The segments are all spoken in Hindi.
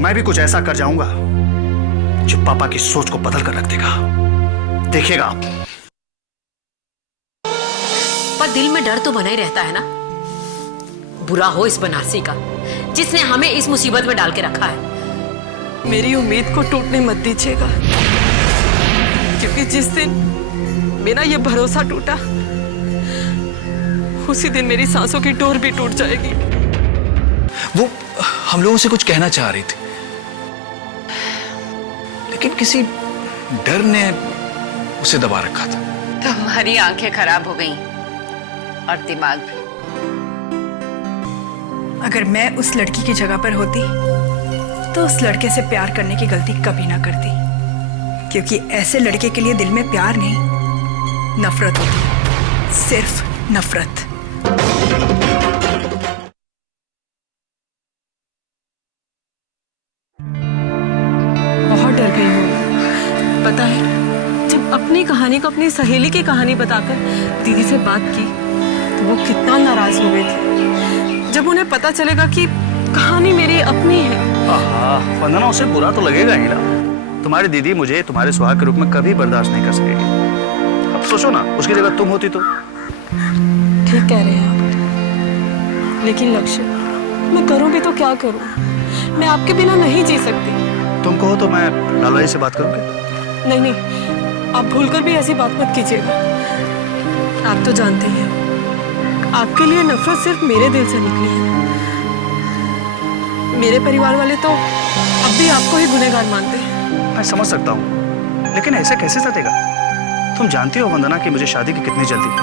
मैं भी कुछ ऐसा कर जाऊंगा जो पापा की सोच को बदल कर रख देगा। देखिएगा आप। पर दिल में डर तो बना ही रहता है ना, बुरा हो इस बनारसी का जिसने हमें इस मुसीबत में डाल के रखा है। मेरी उम्मीद को टूटने मत दीजिएगा, क्योंकि जिस दिन मेरा ये भरोसा टूटा उसी दिन मेरी सांसों की डोर भी टूट जाएगी। वो हम लोगों से कुछ कहना चाह रही थी, लेकिन किसी डर ने उसे दबा रखा था। तुम्हारी आंखें खराब हो गईं और दिमाग भी। अगर मैं उस लड़की की जगह पर होती तो उस लड़के से प्यार करने की गलती कभी ना करती, क्योंकि ऐसे लड़के के लिए दिल में प्यार नहीं नफरत होती, सिर्फ नफरत। बहुत डर गई हूँ, पता है जब अपनी कहानी को अपनी सहेली की कहानी बताकर दीदी से बात की तो वो कितना नाराज हो गई थी। जब उन्हें पता चलेगा कि कहानी मेरी अपनी है। वंदना, उसे बुरा तो लगेगा ही ना। तुम्हारी दीदी मुझे तुम्हारे सुहाग के रूप में कभी बर्दाश्त नहीं कर सकेगी। अब सोचो ना, उसकी जगह तुम होती तो। ठीक कह रहे हैं आप, लेकिन लक्ष्य मैं करूँ भी तो क्या करूँ? मैं आपके बिना नहीं जी सकती। तुम कहो तो मैं लाला जी से बात करूंगी। नहीं नहीं, आप भूलकर भी ऐसी बात मत कीजिएगा। आप तो जानते हैं आपके लिए नफरत सिर्फ मेरे दिल से निकली है। मेरे परिवार वाले तो अब भी आपको ही गुनहगार मानते हैं। मैं समझ सकता हूँ, लेकिन ऐसा कैसे सटेगा? तुम जानती हो वंदना कि मुझे शादी की कितनी जल्दी है।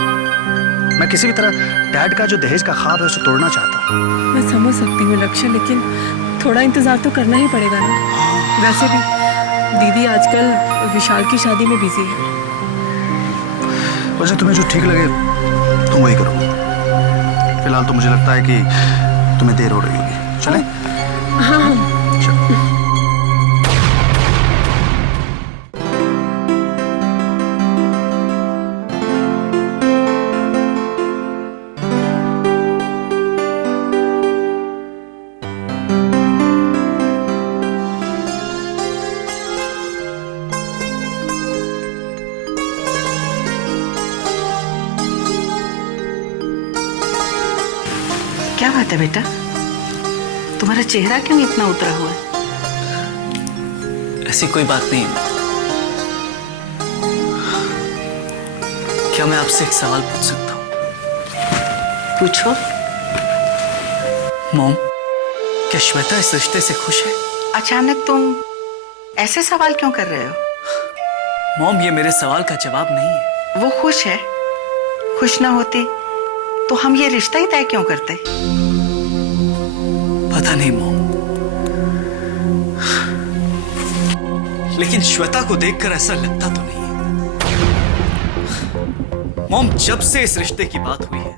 मैं किसी भी तरह डैड का जो दहेज का ख्वाब है उसे तोड़ना चाहता हूँ। मैं समझ सकती हूँ लक्ष्य, लेकिन थोड़ा इंतजार तो करना ही पड़ेगा ना। वैसे भी दीदी आजकल विशाल की शादी में बिजी है। वैसे तुम्हें जो ठीक लगे तुम वही करो। फिलहाल तो मुझे लगता है कि तुम्हें देर हो रही होगी। चलें? हाँ। क्या बात है बेटा, तुम्हारा चेहरा क्यों इतना उतरा हुआ है? ऐसी कोई बात नहीं है। क्या मैं आपसे एक सवाल पूछ सकता हूँ? पूछो। मॉम, क्या श्वेता इस रिश्ते से खुश है? अचानक तुम ऐसे सवाल क्यों कर रहे हो? मॉम, ये मेरे सवाल का जवाब नहीं है। वो खुश है। खुश ना होती तो हम ये रिश्ता ही तय क्यों करते? पता नहीं मॉम, लेकिन श्वेता को देखकर ऐसा लगता तो नहीं है। मॉम, जब से इस रिश्ते की बात हुई है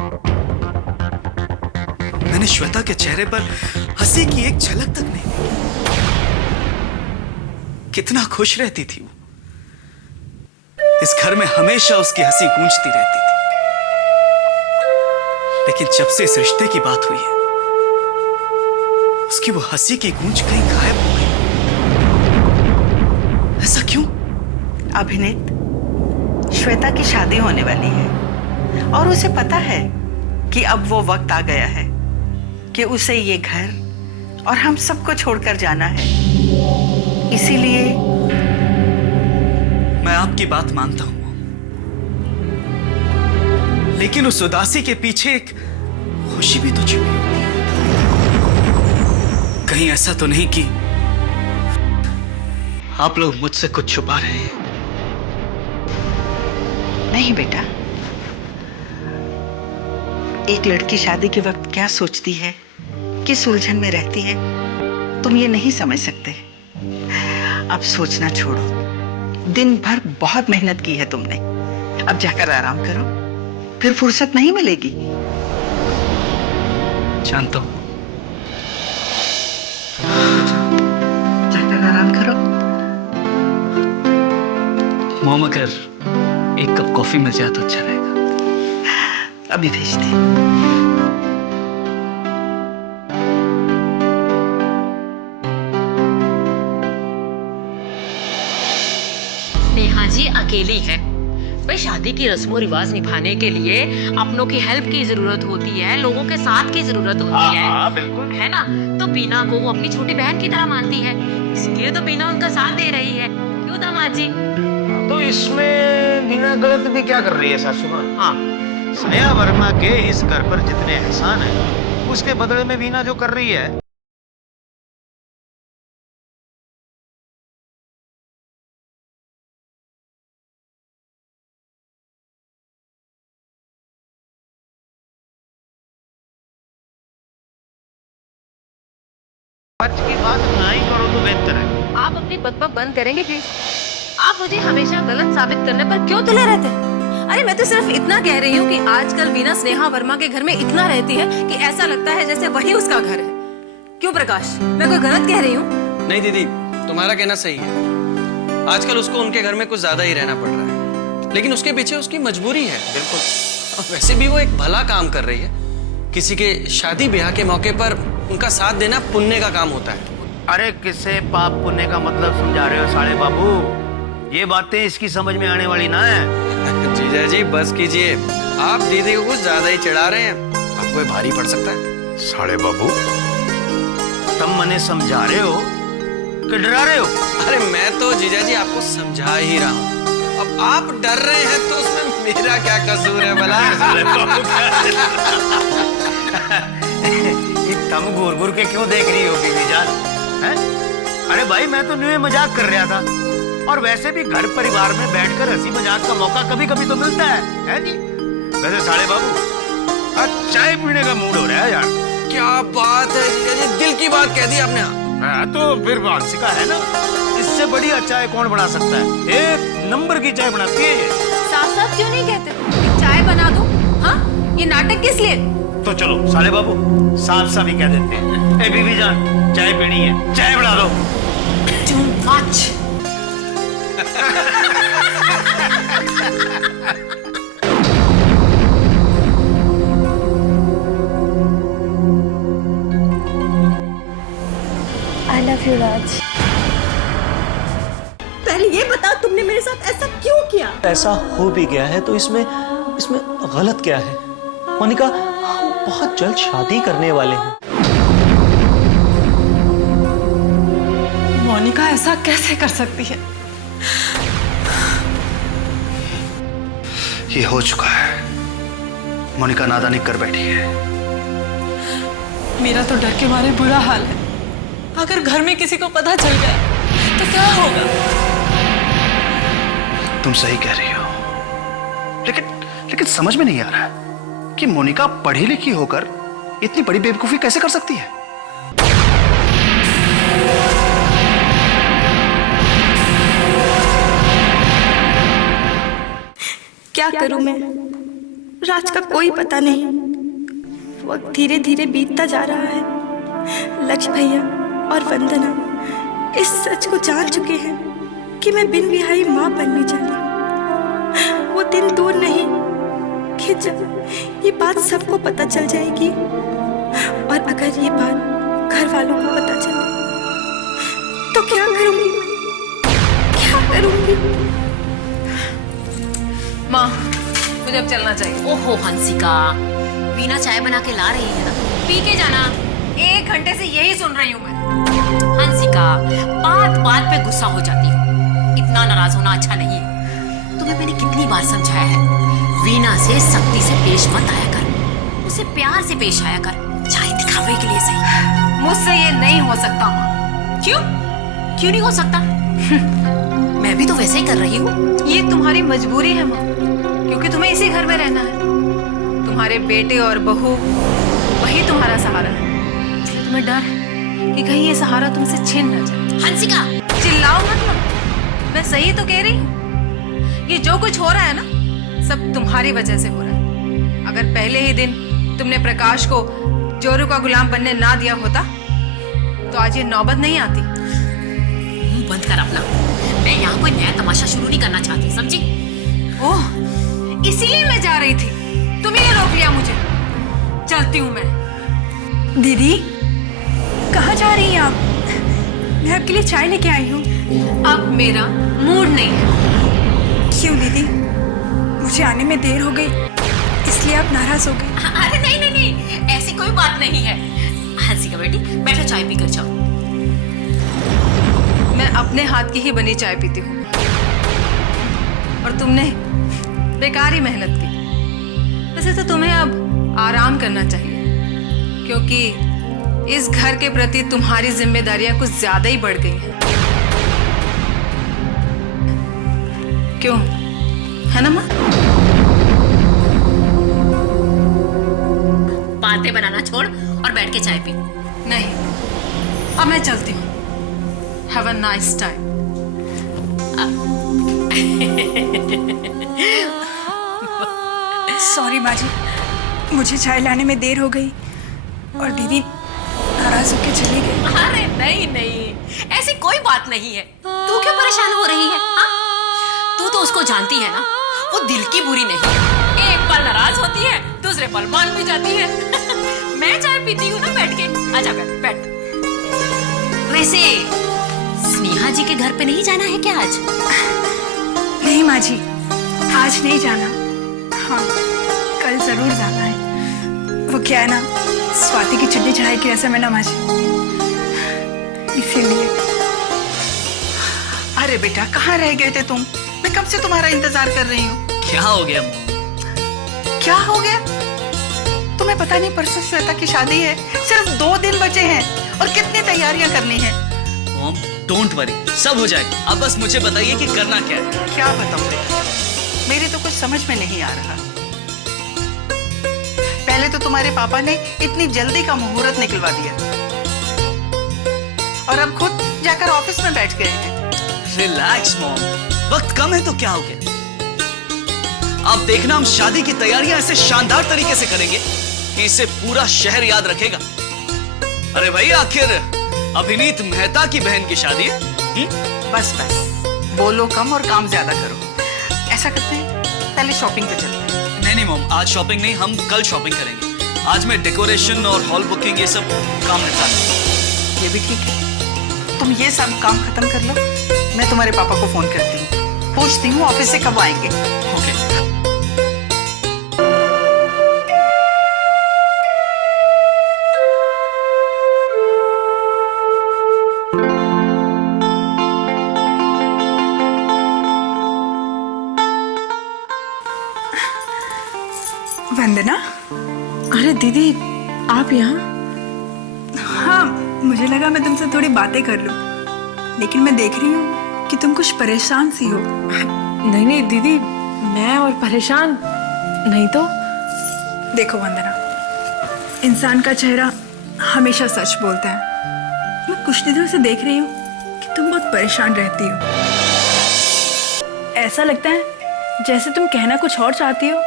मैंने श्वेता के चेहरे पर हंसी की एक झलक तक नहीं देखी। कितना खुश रहती थी वो। इस घर में हमेशा उसकी हंसी गूंजती रहती थी, लेकिन जब से इस रिश्ते की बात हुई है उसकी वो हंसी की गूंज कहीं गायब हो गई। ऐसा क्यों? अभिनीत, श्वेता की शादी होने वाली है और उसे पता है कि अब वो वक्त आ गया है कि उसे ये घर और हम सबको छोड़कर जाना है। इसीलिए मैं आपकी बात मानता हूं, लेकिन उस उदासी के पीछे एक खुशी भी तो छिपी होती है। कहीं ऐसा तो नहीं कि आप लोग मुझसे कुछ छुपा रहे हैं? नहीं बेटा, एक लड़की शादी के वक्त क्या सोचती है, किस उलझन में रहती है, तुम ये नहीं समझ सकते। अब सोचना छोड़ो। दिन भर बहुत मेहनत की है तुमने, अब जाकर आराम करो, फिर फुर्सत नहीं मिलेगी। जानता हूं। जाकर आराम करो। मॉम, अगर एक कप कॉफी मिल जाए तो अच्छा रहेगा। अभी भेजती। अकेली है। भाई शादी की रस्मों रिवाज निभाने के लिए अपनों की हेल्प की जरूरत होती है, लोगों के साथ की जरूरत होती है। हाँ बिल्कुल है ना? तो बीना को वो अपनी छोटी बहन की तरह मानती है, इसलिए तो बीना उनका साथ दे रही है। क्यों दामाद जी? तो इसमें बिना गलत भी क्या कर रही है सासू माँ? हाँ, स्नेहा वर्मा के इस घर पर जितने एहसान है उसके बदले में बीना जो कर रही है। आज की बात ना ही करो तो बेहतर है। आप अपनी बकबक बंद करेंगे प्लीज? आप मुझे हमेशा गलत साबित करने पर क्यों तुले रहते हैं? अरे मैं तो सिर्फ इतना कह रही हूँ कि आजकल वीना स्नेहा वर्मा के घर में इतना रहती है कि ऐसा लगता है जैसे वही उसका घर है। क्यों प्रकाश, मैं कोई गलत कह रही हूँ? नहीं दीदी, तुम्हारा कहना सही है। आजकल उसको उनके घर में कुछ ज्यादा ही रहना पड़ रहा है, लेकिन उसके पीछे उसकी मजबूरी है। बिल्कुल। और वैसे भी वो एक भला काम कर रही है। किसी के शादी ब्याह के मौके पर उनका साथ देना पुण्य का काम होता है। अरे किसे पाप पुण्य का मतलब समझा रहे हो साले बाबू? ये बातें इसकी समझ में आने वाली ना है। जीजा जी बस कीजिए, आप दीदी को कुछ ज्यादा ही चढ़ा रहे हैं। आपको ये भारी पड़ सकता है। साले बाबू, तुम मने समझा रहे हो कि डरा रहे हो? अरे मैं तो जीजा जी आपको समझा ही रहा हूँ। अब आप डर रहे हैं तो उसमें मेरा क्या कसूर है भला? तुम घूर घूर के क्यों देख रही हो बीवी जान? हैं? अरे भाई मैं तो न्यू मजाक कर रहा था, और वैसे भी घर परिवार में बैठकर हंसी मजाक का मौका कभी कभी तो मिलता है जी? वैसे साले बाबू आज चाय पीने का मूड हो रहा है यार। क्या बात है जीजा जी, दिल की बात कह दी आपने। हाँ तो फिर मानसिका है ना, इससे बढ़िया चाय कौन बना सकता है? एक नंबर की चाय बनाती है ये। साफ साफ क्यों नहीं कहते चाय बना दो? हाँ, ये नाटक किस लिए? तो चलो साले बाबू साफ साफ ही कह देते हैं, ए बीवी जान चाय पीनी है, चाय बना दो। too much. I love you, राज। पहले ये बता तुमने मेरे साथ ऐसा क्यों किया? ऐसा हो भी गया है तो इसमें गलत क्या है? मोनिका, हम बहुत जल्द शादी करने वाले हैं। मोनिका ऐसा कैसे कर सकती है? ये हो चुका है। मोनिका नादानी कर बैठी है। मेरा तो डर के मारे बुरा हाल है। अगर घर में किसी को पता चल गया तो क्या होगा? तुम सही कह रही हो, लेकिन समझ में नहीं आ रहा है कि मोनिका पढ़ी लिखी होकर इतनी बड़ी बेवकूफी कैसे कर सकती है। क्या करूं मैं? राज का कोई पता नहीं। वक्त धीरे धीरे बीतता जा रहा है। लक्ष्य भैया और वंदना इस सच को जान चुके हैं कि मैं बिन विहाई मां बनने चली। वो दिन दूर नहीं कि जब ये बात सबको पता चल जाएगी, और अगर ये बात घर वालों को पता चले तो क्या करूंगी मैं? क्या करूंगी? माँ, मुझे अब चलना चाहिए। ओहो हंसिका, वीना चाय बना के ला रही है ना, पी के जाना। 1 घंटे से यही सुन रही हूँ मैं। हंसिका, बात बात पे गुस्सा हो जाती हो, इतना नाराज होना अच्छा नहीं है। तुम्हें मैंने कितनी बार समझाया है, वीना से सख्ती से पेश मत आया कर, उसे प्यार से पेश आया कर, चाहे दिखावे के लिए सही। मुझसे ये नहीं हो सकता माँ। क्यों क्यों नहीं हो सकता? मैं भी तो वैसे ही कर रही हूँ। ये तुम्हारी मजबूरी है माँ, क्योंकि तुम्हें इसी घर में रहना है। तुम्हारे बेटे और बहू वही तुम्हारा सहारा है। तुम्हें डर है कि कहीं ये सहारा तुमसे छीन न जाए। हंसिका, चिल्लाओ मत माँ, मैं सही तो कह रही हूँ। ये जो कुछ हो रहा है ना, सब तुम्हारी वजह से हो रहा है। अगर पहले ही दिन तुमने प्रकाश को जोरू का गुलाम बनने ना दिया होता तो आज ये नौबत नहीं आती। मुंह बंद कर अपना। मैं यहाँ कोई नया तमाशा शुरू नहीं करना चाहती, समझी? ओह, इसीलिए मैं जा रही थी, तुम्ही ने रोक लिया मुझे। चलती हूँ मैं। दीदी, कहाँ जा रही हैं आप? मैं आपके लिए चाय लेके आई हूँ। अब मेरा मूड नहीं है। क्यों दीदी, मुझे आने में देर हो गई इसलिए आप नाराज हो गए? अरे नहीं नहीं नहीं, ऐसी कोई बात नहीं है। हंसिका बेटी बैठो, चाय पी कर जाओ। मैं अपने हाथ की ही बनी चाय पीती हूँ और तुमने बेकार ही मेहनत की। वैसे तो तुम्हें अब आराम करना चाहिए, क्योंकि इस घर के प्रति तुम्हारी जिम्मेदारियां कुछ ज्यादा ही बढ़ गई हैं। क्यों, है ना माँ? बातें बनाना छोड़ और बैठ के चाय पी। नहीं, अब मैं चलती हूँ। Have a nice time. Sorry माँ जी, मुझे चाय लाने में देर हो गई और दीदी नाराज होकर चली गई। अरे नहीं नहीं, ऐसी कोई बात नहीं है। तू क्यों परेशान हो रही है? हाँ? तू तो उसको जानती है ना, वो दिल की बुरी नहीं है। एक पल नाराज होती है, दूसरे पल मान भी जाती है। मैं चाय पीती हूँ ना बैठ के। आजा बैठ बैठ। वैसे स्नेहा जी के घर पे नहीं जाना है क्या आज? नहीं माँ जी, आज नहीं जाना। हाँ, कल जरूर जाना है। वो क्या है ना, स्वाति की छुट्टी चढ़ाई की रस्म है ना माँ जी, इसीलिए। अरे बेटा, कहाँ रह गए थे तुम? मैं कब से तुम्हारा इंतजार कर रही हूँ। क्या हो गया मॉम? क्या हो गया? तुम्हें पता नहीं परसों श्वेता की शादी है, सिर्फ 2 दिन बचे हैं और कितनी तैयारियां करनी है। मॉम डोंट वरी, सब हो जाएगा। अब बस मुझे बताइए कि करना क्या है। क्या बताऊं बेटा, मेरे तो कुछ समझ में नहीं आ रहा। पहले तो तुम्हारे पापा ने इतनी जल्दी का मुहूर्त निकलवा दिया और अब खुद जाकर ऑफिस में बैठ गए हैं। रिलैक्स मॉम, वक्त कम है तो क्या हो गया। आप देखना, हम शादी की तैयारियां ऐसे शानदार तरीके से करेंगे कि इसे पूरा शहर याद रखेगा। अरे भाई, आखिर अभिनीत मेहता की बहन की शादी है। बस बस, बोलो कम और काम ज्यादा करो। ऐसा करते हैं, पहले शॉपिंग पे चलते हैं। नहीं नहीं मॉम, आज शॉपिंग नहीं, हम कल शॉपिंग करेंगे। आज मैं डेकोरेशन और हॉल बुकिंग ये सब काम निपटा लूंगा। ये भी ठीक है, तुम ये सब काम खत्म कर लो, मैं तुम्हारे पापा को फोन करती हूँ, पूछती हूँ ऑफिस से कब आएंगे। ओके। वंदना? अरे दीदी, आप यहाँ? हाँ, मुझे लगा मैं तुमसे थोड़ी बातें कर लूं, लेकिन मैं देख रही हूँ कि तुम कुछ परेशान सी हो। नहीं नहीं दीदी, मैं और परेशान नहीं तो। देखो वंदना, इंसान का चेहरा हमेशा सच बोलता है। मैं कुछ दिनों से देख रही हूँ कि तुम बहुत परेशान रहती हो। ऐसा लगता है जैसे तुम कहना कुछ और चाहती हो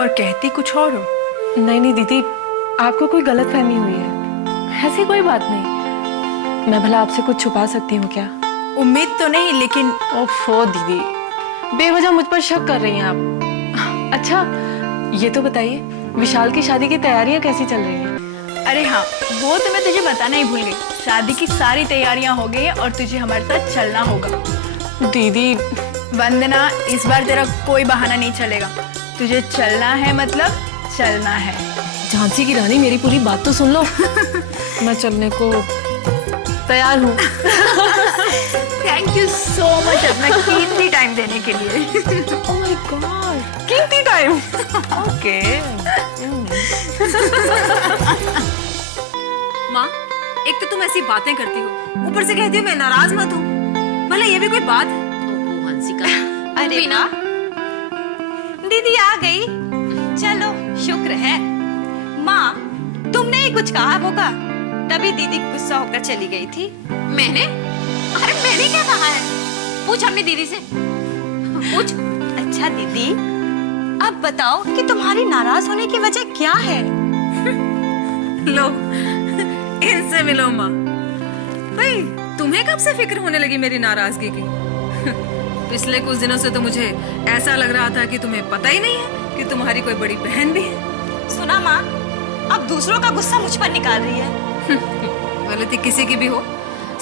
और कहती कुछ और हो। नहीं नहीं दीदी, आपको कोई गलतफहमी हुई है। ऐसी कोई बात नहीं। मैं भला आपसे कुछ छुपा सकती हूँ क्या? उम्मीद तो नहीं, लेकिन ओफो दीदी, बेवजह मुझ पर शक कर रही हैं आप। अच्छा, ये तो बताइए, विशाल की शादी की तैयारियां कैसी चल रही हैं? अरे हाँ, वो तो मैं तुझे बताना ही भूल गई। शादी की सारी तैयारियां हो गई हैं और तुझे हमारे साथ चलना होगा। दीदी वंदना, इस बार तेरा कोई बहाना नहीं चलेगा। तुझे चलना है मतलब चलना है। झांसी की रानी, मेरी पूरी बात तो सुन लो। मैं चलने को तैयार हूँ। थैंक यू सो मच अपना कीमती टाइम देने के लिए। ओह माय गॉड, कीमती टाइम। ओके। माँ, एक तो तुम ऐसी बातें करती हो, ऊपर से कहती हो मैं नाराज मत हूँ। भला ये भी कोई बात है? ओहो हंसिका, अरे भी ना। दीदी आ गई, चलो शुक्र है। माँ, तुमने ही कुछ कहा होगा, तभी दीदी गुस्सा होकर चली गई थी। मैंने? अरे मैंने क्या कहा है? पूछ अपनी दीदी से, पूछ। अच्छा दीदी, अब बताओ कि तुम्हारी नाराज होने की वजह क्या है? लो, इनसे मिलो माँ। भाई, तुम्हें कब से फिक्र होने लगी मेरी नाराजगी की? पिछले कुछ दिनों से तो मुझे ऐसा लग रहा था कि तुम्हें पता ही नहीं है कि तुम्हारी कोई बड़ी बहन भी है। सुना माँ, अब दूसरों का गुस्सा मुझ पर निकाल रही है। गलती किसी की भी हो,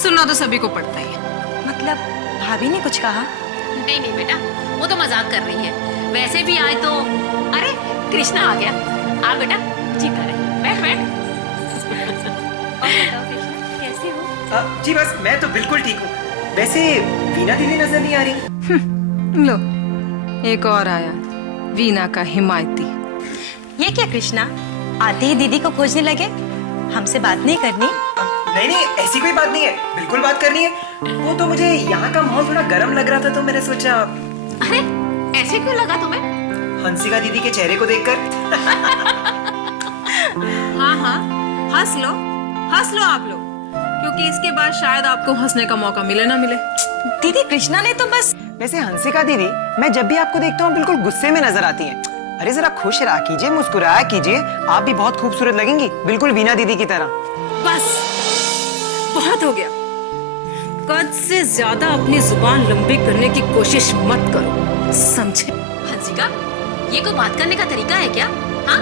सुनना तो सभी को पड़ता ही है। मतलब भाभी ने कुछ कहा? नहीं नहीं बेटा, वो तो मजाक कर रही है। वैसे भी आज तो अरे कृष्णा आ गया। आ बेटा, जीता रहे, बैठ बैठ। और बताओ कृष्णा, कैसे हो? जी बस मैं तो बिल्कुल ठीक हूँ। वैसे वीना दीदी नजर नहीं आ रही। लो, एक और आया, वीना का हिमायती। ये क्या कृष्णा, आते ही दीदी को खोजने लगे? हमसे बात नहीं करनी? नहीं नहीं, ऐसी कोई बात नहीं है, बिल्कुल बात करनी है। वो तो मुझे यहाँ का माहौल थोड़ा गर्म लग रहा था तो मैंने सोचा। अरे ऐसे क्यों लगा तुम्हें? हंसिका दीदी के चेहरे को देखकर। हाँ हाँ, हंस लो आप लोग, क्योंकि इसके बाद शायद आपको हंसने का मौका मिले ना मिले। दीदी कृष्णा ने तो बस। वैसे हंसिका दीदी, मैं जब भी आपको देखता हूँ बिल्कुल गुस्से में नजर आती हैं। अरे जरा खुश रहा कीजिए, मुस्कुराया कीजिए, आप भी बहुत खूबसूरत लगेंगी, बिल्कुल वीना दीदी की तरह। बस बहुत हो गया। कद से ज्यादा अपनी जुबान लंबी करने की कोशिश मत करो, समझे? हंसिका, ये कोई बात करने का तरीका है क्या? हाँ,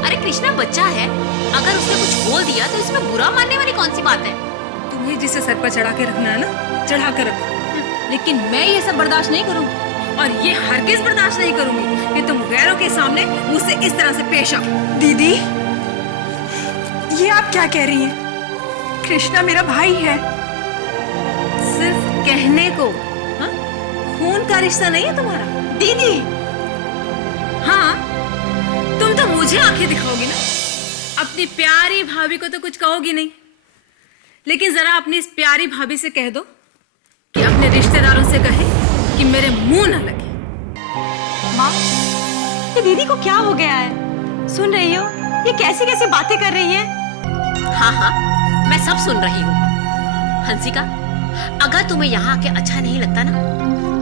अरे कृष्णा बच्चा है, अगर उसने कुछ बोल दिया तो इसमें बुरा मानने वाली कौन सी बात है? तुम्हें जिसे सर पर चढ़ा के रखना है ना, चढ़ा कर रखो, लेकिन मैं ये सब बर्दाश्त नहीं करूंगी, और ये हरगिज बर्दाश्त नहीं करूंगी कि तुम गैरों के सामने मुझसे इस तरह से पेश आओ। दीदी, ये आप क्या कह रही हैं? कृष्णा मेरा भाई है। सिर्फ कहने को, हाँ? खून का रिश्ता नहीं है तुम्हारा? दीदी, हाँ, तुम तो मुझे आंखें दिखाओगी ना, अपनी प्यारी भाभी को तो कुछ कहोगी नहीं, लेकिन जरा अपनी इस प्यारी भाभी से कह दो कि अपने रिश्तेदारों से कहे कि मेरे मुंह न लगे। माँ, ये दीदी को क्या हो गया है? सुन रही हो, ये कैसी कैसी बातें कर रही है? हाँ हाँ, मैं सब सुन रही हूँ। हंसिका, अगर तुम्हें यहाँ आके अच्छा नहीं लगता ना,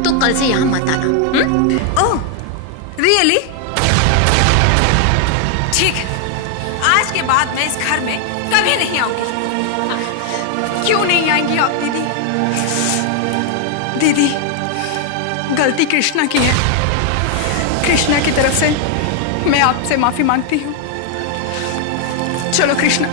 तो कल से यहाँ मत आना। ओह, रियली? ठीक है, आज के बाद मैं इस घर में कभी नहीं आऊंगी। क्यों नहीं आएंगी आप दीदी? दीदी, गलती कृष्णा की है। कृष्णा की तरफ से मैं आपसे माफी मांगती हूँ। चलो कृष्णा,